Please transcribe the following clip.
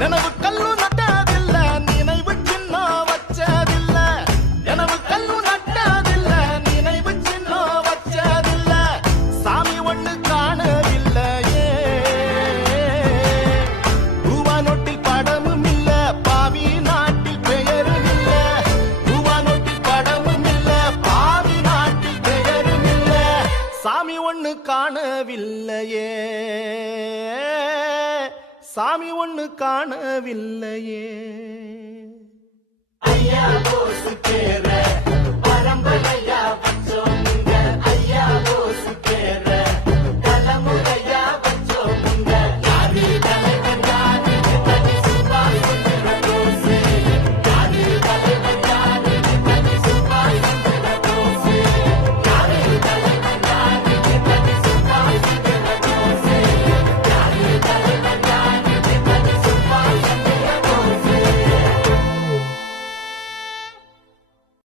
நினைவு கல்லு நட்டதில்ல நினைவு சின்ன வச்சதில்ல நினைவு கல்லு நட்டதில்ல நினைவு சின்ன வச்சதில்ல சாமி ஒண்ணு காணவில்லையே ரூபா நோட்டில் படமும் இல்ல பாவி நாட்டில் பெயரும் இல்ல ரூபா நோட்டில் படமும் இல்ல பாவி நாட்டில் பெயரும் இல்ல சாமி ஒண்ணு காணவில்லையே சாமி ஒண்ணு காணவில்லையே ஐயா போசு கேர பரம்பரையா